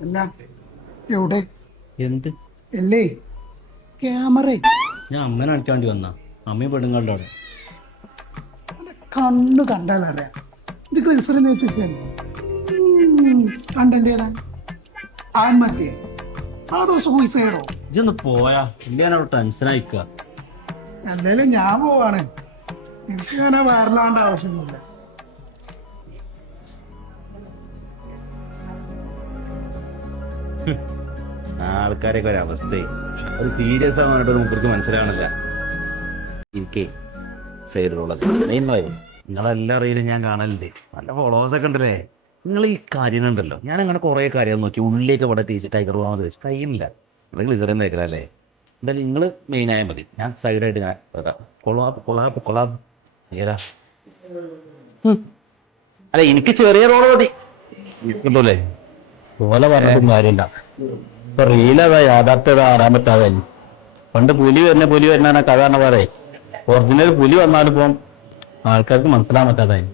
അല്ല എവിടെ എന്ത് അല്ലേ ക്യാമറ ഞാൻ അമ്മനെ അടിക്കാൻ വേണ്ടി വന്നാ അമ്മയും പെണ്ണുങ്ങളുടെ അവിടെ കണ്ണു കണ്ടാലറിയാം ഇത് ക്ലിസറിന്ന് വെച്ചിരിക്കുന്നു കണ്ടന്റ് ഏതാ ആത്മഹത്യ അതോ സൂയിസൈഡോ ഇതൊന്ന് പോയാ ഇല്ല ഞാനവിടെ ടെൻഷൻ അയക്കുക എന്തായാലും ഞാൻ പോവാണ് എനിക്ക് അങ്ങനെ വേറലാണ്ട് ആവശ്യമൊന്നുമില്ല ആൾക്കാരൊക്കെ ഒരു അവസ്ഥയെ അത് സീരിയസ് ആവാനായിട്ട് നമുക്ക് മനസ്സിലാവണില്ല എനിക്ക് സൈഡിലുള്ളത് നിങ്ങളെല്ലാം അറിയില്ല ഞാൻ കാണലുണ്ട് നല്ല ഫോളോവേഴ്സ് ഒക്കെ ഉണ്ടല്ലേ നിങ്ങൾ ഈ കാര്യം ഉണ്ടല്ലോ ഞാൻ അങ്ങനെ കുറേ കാര്യം നോക്കി ഉള്ളിലേക്ക് ഇവിടെ തിരിച്ച് ടൈഗർ പോകാൻ വെച്ച് കഴിയുന്നില്ല നിങ്ങൾ ഗ്ലിസറിൻ തേക്കലല്ലേ എന്തായാലും നിങ്ങൾ മെയിൻ ആയാൽ മതി ഞാൻ സൈഡായിട്ട് ഞാൻ വരാം കൊളാബ് ഏതാ അല്ല എനിക്ക് ചെറിയ റോള് മതി കിട്ടൂലേ പോലെ പറഞ്ഞിട്ടും കാര്യമില്ല ഇപ്പൊ റീലതാ യാഥാർത്ഥ്യത ആറാൻ പറ്റാതെ പണ്ട് പുലി വരുന്ന കഥ പറഞ്ഞ പോലെ ഒറിജിനൽ പുലി വന്നാലിപ്പം ആൾക്കാർക്ക് മനസ്സിലാൻ പറ്റാതായി